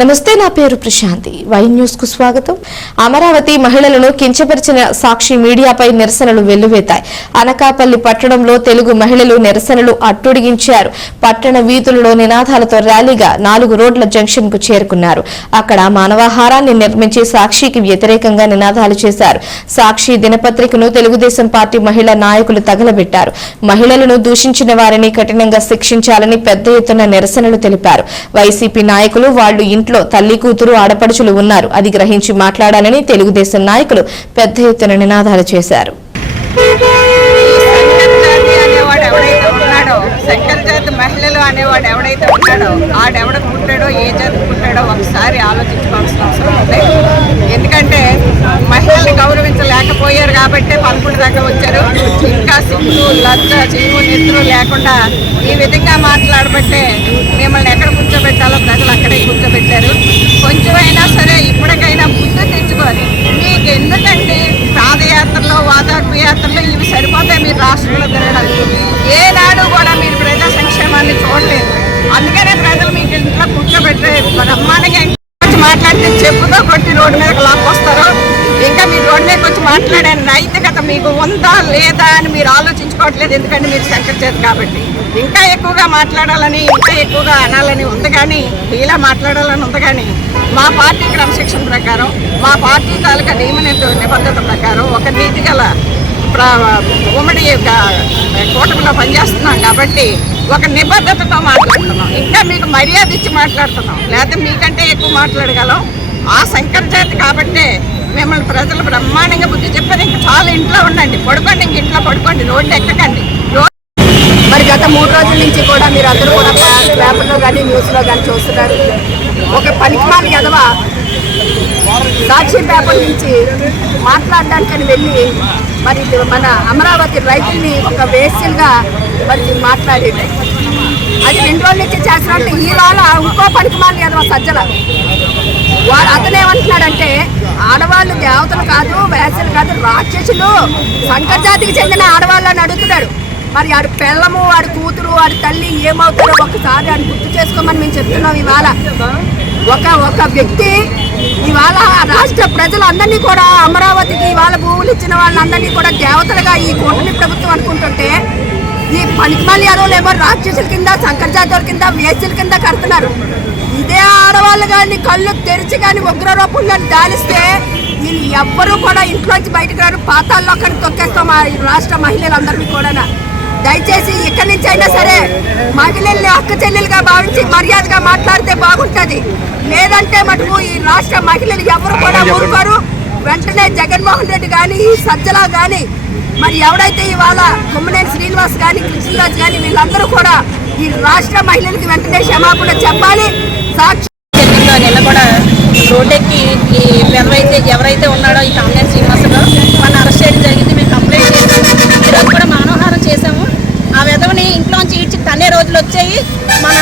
నమస్తే నా పేరు ప్రశాంతి. వై న్యూస్కు స్వాగతం. అమరావతి మహిళలను కించపరిచిన సాక్షి మీడియాపై నిరసనలు వెల్లువెత్తాయి అనకాపల్లి పట్టణంలో తెలుగు మహిళలు నిరసనలు అట్టుడిగించారు. పట్టణ వీధులలో నినాదాలతో ర్యాలీగా నాలుగు రోడ్ల జంక్షన్కు చేరుకున్నారు. అక్కడ మానవాహారాన్ని నిర్మించి సాక్షికి వ్యతిరేకంగా నినాదాలు చేశారు. సాక్షి దినపత్రికను తెలుగుదేశం పార్టీ మహిళా నాయకులు తగలబెట్టారు. మహిళలను దూషించిన వారిని కఠినంగా శిక్షించాలని పెద్ద ఎత్తున నిరసనలు తెలిపారు. వైసీపీ నాయకులు వాళ్ళు ఇంట్లో తల్లి కూతురు ఆడపడుచులు ఉన్నారు. అది గ్రహించి మాట్లాడాలని తెలుగుదేశం నాయకులు పెద్ద ఎత్తున నినాదాలు చేశారు. శంకర్ జాతి అనేవాడు ఎవడైతే ఉన్నాడో శంకర్ జాతి మహిళలు అనేవాడు ఎవడైతే ఉన్నాడో ఆడెవడ పుట్టాడో ఏ జాతి పుట్టాడో ఒకసారి ఆలోచించుకోవాల్సిన అవసరం ఉంది. ఎందుకంటే మహిళల్ని గౌరవించలేకపోయారు కాబట్టి పదకొండు దాకా వచ్చారు. సిగ్గు లజ్జ చీము నిద్ర లేకుండా ఈ విధంగా మాట్లాడబట్టే మిమ్మల్ని ఎక్కడ కూర్చోబెట్టాలో ప్రజలు అక్కడే కూర్చోబెట్టారు. కొంచెమైనా సరే ఇప్పటికైనా ముందు తెచ్చుకోవాలి మీకు ఎందుకంటే పాదయాత్రలో వాదాపు యాత్రలో ఇవి సరిపోతాయి మీరు రాష్ట్రంలో తిరగడానికి? ఏనాడు కూడా మీరు ప్రజా సంక్షేమాన్ని చూడలేదు. అందుకనే ప్రజలు మీకు ఇంట్లో కూర్చోబెట్టే బ్రహ్మాండంగా మాట్లాడితే చెప్పుతో కొట్టి రోడ్డు మీద లాక్కొస్తారు. మాట్లాడే నైతికత మీకు ఉందా లేదా అని మీరు ఆలోచించుకోవట్లేదు. ఎందుకంటే మీరు సెంటర్ చేతి కాబట్టి. ఇంకా ఎక్కువగా మాట్లాడాలని ఇంకా ఎక్కువగా అనాలని ఉంది కానీ ఇలా మాట్లాడాలని ఉంది కానీ మా పార్టీ క్రమశిక్షణ ప్రకారం మా పార్టీ తాలూకా నియమ నిబద్ధత ప్రకారం ఒక నీతి గల ఉమ్మడి యొక్క కూటమిలో పనిచేస్తున్నాం కాబట్టి ఒక నిబద్ధతతో మాట్లాడుతున్నాం. ఇంకా మీకు మర్యాద ఇచ్చి మాట్లాడుతున్నాం. లేకపోతే మీకంటే ఎక్కువ మాట్లాడగలం. ఆ శంకర జాతి కాబట్టే మిమ్మల్ని ప్రజలు బ్రహ్మాండంగా బుద్ధి చెప్పారు ఇంకా చాలా ఇంట్లో ఉండండి. పడుకోండి ఇంక ఇంట్లో పడుకోండి. రోడ్డు ఎక్కకండి. మరి గత మూడు రోజుల నుంచి కూడా మీరు అందరూ కూడా పేపర్లో కానీ న్యూస్లో కానీ చూస్తున్నారు. ఒక పనికిమాలి ఎదవ సాక్షి పేపర్ నుంచి మాట్లాడడానికని వెళ్ళి మరి మన అమరావతి రైతుల్ని ఒక వేస్యలుగా మరి మాట్లాడేది. అది రెండు రోజుల నుంచి చేస్తున్నట్టు ఈ రోజు ఇంకో పనికిమాలి ఎదవ సజ్జల? వాడు అతనేమంటున్నాడంటే ఆడవాళ్ళు దేవతలు కాదు వేసలు కాదు రాక్షసులు శంకర్ జాతికి చెందిన ఆడవాళ్ళని అడుగుతున్నాడు. మరి ఆడు పిల్లము వాడి కూతురు వాడి తల్లి ఏమవుతారో ఒకసారి ఆడు గుర్తు చేసుకోమని మేము చెప్తున్నాం ఇవాళ. ఒక ఒక వ్యక్తి ఇవాళ రాష్ట్ర ప్రజలందరినీ కూడా అమరావతికి ఇవాళ భూములు ఇచ్చిన వాళ్ళందరినీ కూడా దేవతలుగా ఈ కూటమి ప్రభుత్వం అనుకుంటుంటే ఈ పనికిమాలి అదో ఏమో రాక్షసుల కింద శంకర్జాతుల కింద వేసుల కింద కడుతున్నారు. ఇదే ఆడవాళ్ళు కానీ కళ్ళు తెరిచి కానీ ఉగ్రరూపం కానీ దాలిస్తే వీళ్ళు ఎవ్వరూ కూడా ఇంట్లోంచి బయటకు రారు. పాతాల్లో అక్కడ తొక్కేస్తాం మా రాష్ట్ర మహిళలందరినీ కూడా దయచేసి ఇక్కడి నుంచి అయినా సరే మహిళల్ని అక్క చెల్లెలుగా భావించి మర్యాదగా మాట్లాడితే బాగుంటుంది. లేదంటే మటుకు ఈ రాష్ట్ర మహిళలు ఎవరు కూడా ఊరుకోరు. వెంటనే జగన్మోహన్ రెడ్డి కానీ ఈ సజ్జలా కానీ మరి ఎవడైతే ఇవాళ కొమ్మనేని శ్రీనివాస్ కానీ కృష్ణరాజు కానీ వీళ్ళందరూ కూడా ఈ రాష్ట్ర మహిళలకు వెంటనే క్షమాపణ చెప్పాలి. సాక్షి నిన్న కూడా రోడ్డెక్కి ఈ ఎవరైతే ఎవరైతే ఉన్నాడో ఈ కాంగ్రెస్ ఆ విధవని ఇంట్లోంచి ఈడ్చి తన్నే రోజులు వచ్చాయి. మన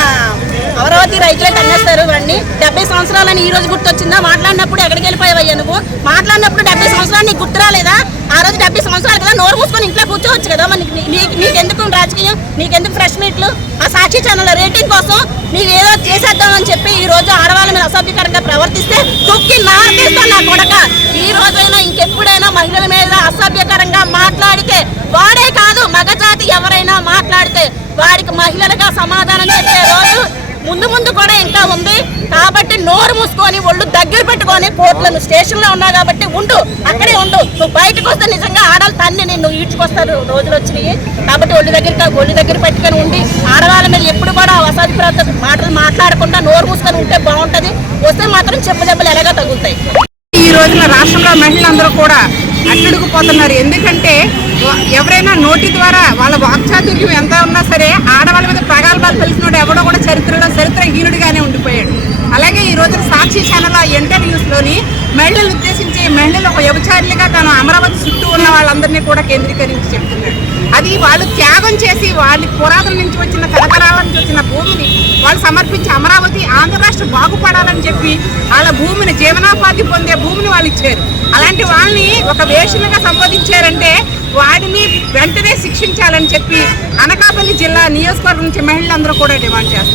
అమరావతి రైతులే తన్నేస్తారు ఇవన్నీ. డెబ్బై సంవత్సరాలని ఈ రోజు గుర్తొచ్చిందా? మాట్లాడినప్పుడు ఎక్కడికి వెళ్ళిపోయావయ్యా నువ్వు? మాట్లాడినప్పుడు డెబ్బై సంవత్సరాలు నీకు గుర్తు రాలేదా? ఆ రోజు డెబ్బై సంవత్సరాలు కదా నోరు మూసుకొని ఇంట్లో కూర్చోవచ్చు కదా మనకి నీకు నీకెందుకు రాజకీయం? నీకెందుకు ఫ్రెష్ మీట్లు? ఆ సాక్షి ఛానల్ రేటింగ్ కోసం నీకు ఏదో చేసేద్దామని చెప్పి ఈ రోజు ఆడవాళ్ళ మీద అసభ్యకరంగా ప్రవర్తిస్తే తొక్కి నార్కేస్తా నా కొడక. ఈ రోజైనా ఇంకెప్పుడైనా మహిళల మీద అసభ్యకరంగా మాట్లాడితే వాడే కాదు మగజాతి ఎవరైనా మాట్లాడితే వారికి మహిళలుగా సమాధానం చెప్పే రోజు ముందు ముందు కూడా ఇంకా ఉంది. కాబట్టి నోరు మూసుకొని ఒళ్ళు దగ్గర పెట్టుకొని కోర్టులను స్టేషన్లో ఉన్నావు కాబట్టి ఉండు అక్కడే ఉండు. నువ్వు బయటకు వస్తే నిజంగా ఆడాలి తన్ని నిన్ను ఈడ్చుకొస్తారు రోజులు వచ్చినాయి. కాబట్టి ఒళ్ళు దగ్గర ఒళ్ళు దగ్గర పెట్టుకొని ఉండి ఆడవాళ్ళ మీద ఎప్పుడు కూడా అసభ్యత మాటలు మాట్లాడకుండా నోరు మూసుకొని ఉంటే బాగుంటది. వస్తే మాత్రం చెప్పు దెబ్బలు ఎలాగా తగులుతాయి. ఈ రోజున రాష్ట్రంలో మహిళలందరూ కూడా అట్టుడుకుపోతున్నారు. ఎందుకంటే ఎవరైనా నోటి ద్వారా వాళ్ళ వాక్చాతుర్యం ఎంత ఉన్నా సరే ఆడవాళ్ళ మీద ప్రగాల్భాలు తెలిసినోడు ఎవడో కూడా చరిత్రలో చరిత్రహీనుడిగానే ఉండిపోయాడు. అలాగే ఈ రోజున సాక్షి ఛానల్ ఇంటర్వ్యూస్లోని మహిళలు ఉద్దేశించి మహిళలు ఒక వ్యభిచారులుగా తను అమరావతి చుట్టూ ఉన్న వాళ్ళందరినీ కూడా కేంద్రీకరించి చెప్తున్నాడు. అది వాళ్ళు త్యాగం చేసి వాళ్ళ పురాతన నుంచి వచ్చిన తరతరాల నుంచి వచ్చిన భూమిని వాళ్ళు సమర్పించి అమరావతి ఆంధ్ర రాష్ట్రం బాగుపడాలని చెప్పి వాళ్ళ భూమిని జీవనోపాధి పొందే భూమిని వాళ్ళు ఇచ్చారు. అలాంటి వాళ్ళని ఒక వేషలుగా సంబోధించారంటే వాడిని వెంటనే శిక్షించాలని చెప్పి అనకాపల్లి జిల్లా నియోజకవర్గం నుంచి మహిళలందరూ కూడా డిమాండ్ చేస్తారు.